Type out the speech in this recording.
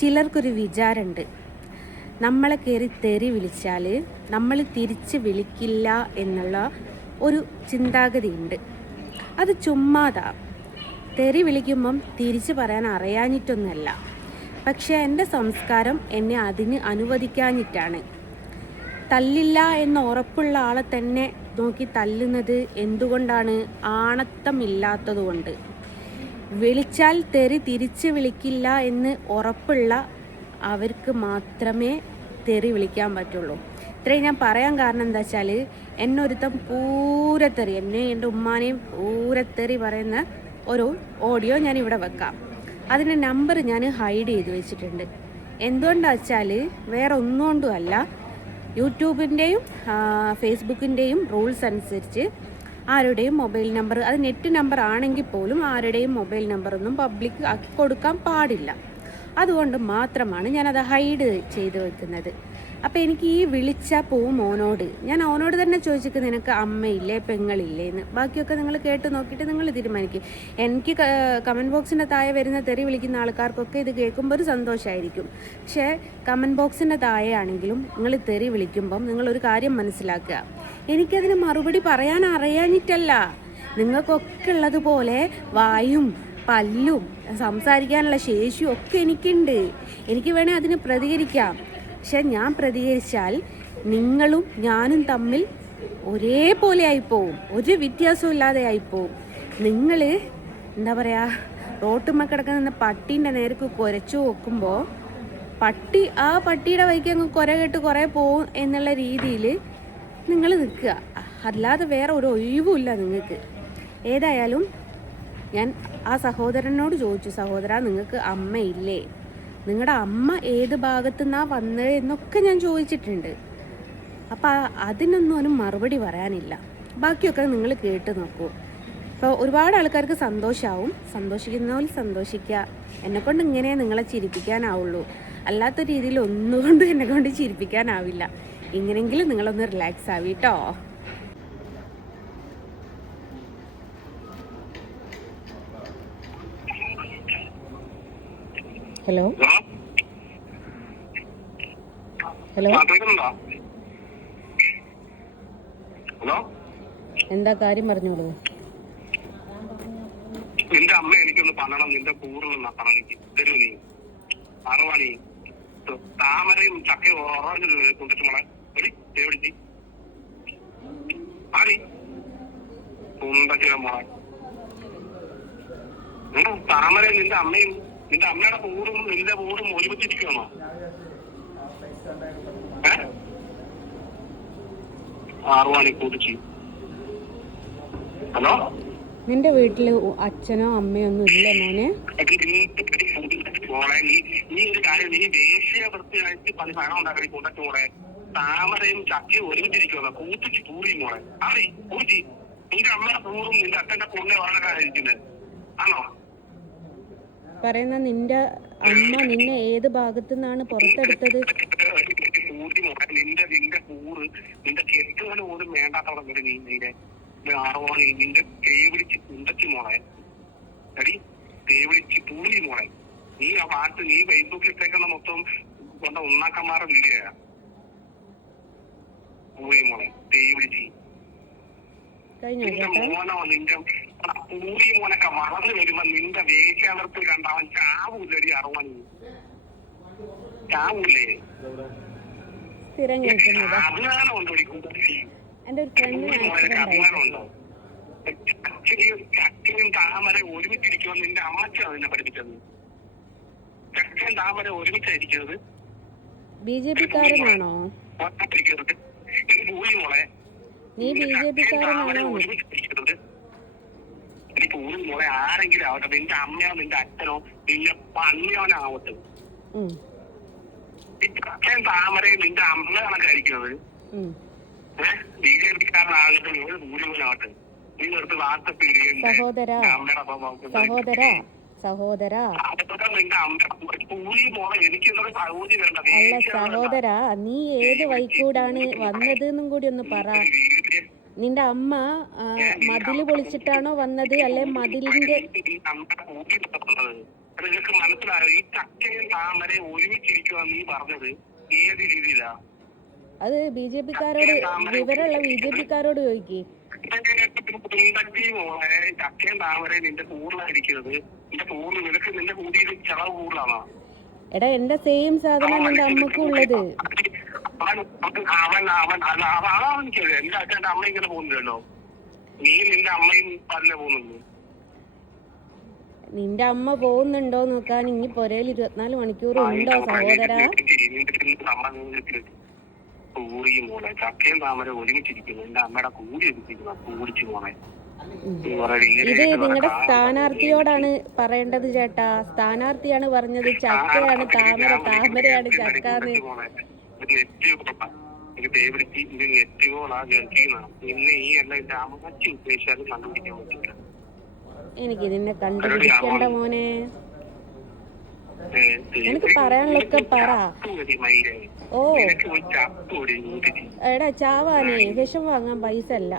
ചിലർക്കൊരു വിചാരമുണ്ട്, നമ്മളെ കയറി തെറി വിളിച്ചാൽ നമ്മൾ തിരിച്ച് വിളിക്കില്ല എന്നുള്ള ഒരു ചിന്താഗതിയുണ്ട്. അത് ചുമ്മാതാ. തെറി വിളിക്കുമ്പം തിരിച്ച് പറയാൻ അറിയാഞ്ഞിട്ടൊന്നുമല്ല, പക്ഷേ എൻ്റെ സംസ്കാരം എന്നെ അതിന് അനുവദിക്കാഞ്ഞിട്ടാണ്. തല്ലില്ല എന്ന ഉറപ്പുള്ള ആളെ തന്നെ നോക്കി തല്ലുന്നത് എന്തുകൊണ്ടാണ്? ആണത്തമില്ലാത്തതുകൊണ്ട്. വിളിച്ചാൽ തെറി തിരിച്ച് വിളിക്കില്ല എന്ന് ഉറപ്പുള്ള അവർക്ക് മാത്രമേ തെറി വിളിക്കാൻ പറ്റുള്ളൂ. ഇത്രയും ഞാൻ പറയാൻ കാരണം എന്താ വെച്ചാൽ, എന്നൊരുത്തം പൂരത്തെറി, എന്നെ എൻ്റെ ഉമ്മാനെയും പൂരത്തെറി പറയുന്ന ഒരു ഓഡിയോ ഞാൻ ഇവിടെ വെക്കാം. അതിൻ്റെ നമ്പർ ഞാൻ ഹൈഡ് ചെയ്ത് വെച്ചിട്ടുണ്ട്. എന്തുകൊണ്ടാണെന്ന് വെച്ചാൽ വേറെ ഒന്നുകൊണ്ടും അല്ല, യൂട്യൂബിൻ്റെയും ഫേസ്ബുക്കിൻ്റെയും റൂൾസ് അനുസരിച്ച് ആരുടെയും മൊബൈൽ നമ്പർ, അത് നെറ്റ് നമ്പർ ആണെങ്കിൽ പോലും ആരുടെയും മൊബൈൽ നമ്പറൊന്നും പബ്ലിക് ആക്കി കൊടുക്കാൻ പാടില്ല. അതുകൊണ്ട് മാത്രമാണ് ഞാനത് ഹൈഡ് ചെയ്ത് വെക്കുന്നത്. അപ്പോൾ എനിക്ക് ഈ വിളിച്ചാൽ പോവും മോനോട്, ഞാൻ അവനോട് തന്നെ ചോദിച്ചിട്ട് നിനക്ക് അമ്മയില്ലേ പെങ്ങളില്ലേ എന്ന്. ബാക്കിയൊക്കെ നിങ്ങൾ കേട്ട് നോക്കിയിട്ട് നിങ്ങൾ തീരുമാനിക്കും. എനിക്ക് കമൻറ്റ് ബോക്സിൻ്റെ താഴെ വരുന്ന തെറി വിളിക്കുന്ന ആൾക്കാർക്കൊക്കെ ഇത് കേൾക്കുമ്പോൾ ഒരു സന്തോഷമായിരിക്കും. പക്ഷേ കമൻറ്റ് ബോക്സിൻ്റെ താഴെ ആണെങ്കിലും നിങ്ങൾ തെറി വിളിക്കുമ്പം നിങ്ങളൊരു കാര്യം മനസ്സിലാക്കുക, എനിക്കതിന് മറുപടി പറയാൻ അറിയാഞ്ഞിട്ടല്ല. നിങ്ങൾക്കൊക്കെ ഉള്ളതുപോലെ വായും പല്ലും സംസാരിക്കാനുള്ള ശേഷിയും ഒക്കെ എനിക്കുണ്ട്. എനിക്ക് വേണേൽ അതിന് പ്രതികരിക്കാം. പക്ഷെ ഞാൻ പ്രതികരിച്ചാൽ നിങ്ങളും ഞാനും തമ്മിൽ ഒരേപോലെ ആയിപ്പോവും, ഒരു വ്യത്യാസവും ഇല്ലാതെ ആയിപ്പോവും. നിങ്ങൾ എന്താ പറയുക, റോട്ടുമ്മ കിടക്കുന്ന പട്ടീൻ്റെ നേർക്ക് കുരച്ചു നോക്കുമ്പോൾ ആ പട്ടിയുടെ വഴിക്ക് അങ്ങ് കുര കേട്ട് കുറേ പോവും എന്നുള്ള രീതിയിൽ നിങ്ങൾ നിൽക്കുക. അല്ലാതെ വേറെ ഒരു ഒഴിവുമില്ല നിങ്ങൾക്ക്. ഏതായാലും ഞാൻ ആ സഹോദരനോട് ചോദിച്ചു, സഹോദര നിങ്ങൾക്ക് അമ്മയില്ലേ, നിങ്ങളുടെ അമ്മ ഏത് ഭാഗത്തു നിന്നാണ് വന്നത് എന്നൊക്കെ ഞാൻ ചോദിച്ചിട്ടുണ്ട്. അപ്പോൾ അതിനൊന്നും മറുപടി പറയാനില്ല. ബാക്കിയൊക്കെ നിങ്ങൾ കേട്ട് നോക്കൂ. ഇപ്പോൾ ഒരുപാട് ആൾക്കാർക്ക് സന്തോഷമാവും. സന്തോഷിക്കുന്നവർ സന്തോഷിക്കുക. എന്നെക്കൊണ്ട് ഇങ്ങനെ നിങ്ങളെ ചിരിപ്പിക്കാനാവുള്ളൂ, അല്ലാത്ത രീതിയിൽ ഒന്നുകൊണ്ടും എന്നെക്കൊണ്ട് ചിരിപ്പിക്കാനാവില്ല. ഇങ്ങനെയെങ്കിലും നിങ്ങളൊന്ന് റിലാക്സ് ആവി കേട്ടോ. ഹലോ ഹലോ, എന്താ കാര്യം പറഞ്ഞോളൂ. നിന്റെ അമ്മ എനിക്കൊന്ന് പറയണം, നിന്റെ പൂർണ്ണ അറവാണി താമരയും ചക്കയും കൊണ്ടിട്ടുമോളെ മോളെ താമരയും നിന്റെ അമ്മയും നിന്റെ അമ്മയുടെ പൂറും നിന്റെ പൂറും ഒരുമിച്ചിരിക്കണോ? ആറുവാണി കൂടിച്ച്. ഹലോ, നിന്റെ വീട്ടില് അച്ഛനോ അമ്മയോ ഒന്നും ഇല്ല മോനെ? മോളെ നീ ഒരു കാര്യം, നീ ദേശീയ വൃത്തിയായിട്ട് പല സാധനം ഉണ്ടാക്കി കൊണ്ടു മോളെ. താമരയും ചക്കയും ഒരുമിച്ചിരിക്കണോ? കൂട്ടിച്ച് പൂറി മോളെ. അറി കൂട്ടി നിന്റെ അമ്മയുടെ പൂറും നിന്റെ അച്ഛന്റെ പൂറിനെ വാഴക്കാരിക്കുന്നത് ആണോ പറയുന്ന? നിന്റെ അമ്മ നിന്നെ ഏത് ഭാഗത്തു നിന്നാണ് പുറത്തെടുത്തത്? നിന്റെ പൂറ് നിന്റെ കെട്ടുകൾ പോലും വേണ്ടാത്തവളെ വരെ നിന്റെ ആറുവാണി നിന്റെ തേവിടിച്ച് കുണ്ടച്ച് മോളെ. എടി തേവിടിച്ച് പൂരി മോളെ. നീ ആ പാട്ട് നീ ഫേസ്ബുക്കിലിട്ടേക്കുന്ന മൊത്തം കൊണ്ട ഉണ്ണാക്കന്മാരുടെ വീഡിയോയാ. പൂരി മോളെ തേവിടിച്ച് നിന്റെ മോനോ നിന്റെ പൂരി മോനൊക്കെ വളർന്നു വരുമ്പോ നിന്റെ വേശ്യാവൃത്തി കണ്ടവൻ ചാവൂലടി അറുവാണി, ചാവൂലേ? അഭിമാനമുണ്ടോ? അഭിമാനമുണ്ടോ? ചക്കയും താമര ഒരുമിച്ചിരിക്കുമെന്ന് നിന്റെ അമ്മച്ചാണ് നിന്നെ പഠിപ്പിച്ചത്. ചക്കയും താമര ഒരുമിച്ചായിരിക്കുന്നത്. ബിജെപിക്കാരനാണോ പൂരി മോളെ? നീ ബിജെപിക്കാരനാണോ? പൂരി മോളെ ആരെങ്കിലും ആവട്ടെ, നിന്റെ അമ്മയോ നിന്റെ അച്ഛനോ നിന്റെ പന്നിയോനോ ആവട്ടെ, ചക്കയും താമരയും നിന്റെ അമ്മ കണക്കായിരിക്കുന്നത്. ബിജെപിക്കാരനാകട്ടെ ഭൂരിമനാവട്ടെ, നീ നിർത്ത് വാട്സപ്പ് സഹോദര അല്ല സഹോദര, നീ ഏത് വഴിക്കൂടാണ് വന്നത് എന്നും കൂടി ഒന്ന് പറ. നിന്റെ അമ്മ മതില് പൊളിച്ചിട്ടാണോ വന്നത്, അല്ലെ മതിലിന്റെ അത് നിനക്ക് മനസ്സിലായോ? ഈ ചക്കയും താമരയും ഒരുമിച്ചിരിക്കുക നീ പറഞ്ഞത് ഏത് രീതിയിലാ? അത് ബി ജെ പിക്കാരോട്, വിവരമുള്ള ബി ജെ പിക്കാരോട് ചോദിക്കേ. കുണ്ടത്തി മോളെ ചക്കയും താമരയും നിന്റെ കൂടുതലായിരിക്കുന്നത്. നിന്റെ കൂടുതൽ നിനക്ക് നിന്റെ കൂടിയത് ചെലവ് കൂടുതലാണോ? എടാ എന്റെ സെയിം സാധനം എന്റെ അമ്മക്കും ഉള്ളത്. അതാവനിക്കത്. എന്റെ അച്ഛൻ്റെ അമ്മ ഇങ്ങനെ പോകുന്നില്ലല്ലോ. നീ നിന്റെ അമ്മയും തന്നെ പോകുന്നുള്ളൂ. നിന്റെ അമ്മ പോകുന്നുണ്ടോ നോക്കാൻ ഇനി പൊരയിൽ 24 മണിക്കൂർ ഉണ്ടോ സഹോദര? കൂടി മോളെ ചക്കയും താമര ഒരുമിച്ചിരിക്കുന്നു. എന്റെ അമ്മയുടെ കൂടി എടുത്തിരിക്കുന്നു. കൂടിച്ചു മോളെ. ഇത് നിങ്ങളുടെ സ്ഥാനാർത്ഥിയോടാണ് പറയേണ്ടത് ചേട്ടാ. സ്ഥാനാർത്ഥിയാണ് പറഞ്ഞത് ചക്കയാണ് താമര, താമരയാണ് ചക്കാന്ന്. എനിക്ക് നിന്നെ കണ്ടുപിടിക്കണ്ട മോനെ. എനിക്ക് പറയാനുള്ളൊക്കെ പറ. ഓ എടാ ചാവാനേ വിഷം വാങ്ങാൻ പൈസ അല്ല.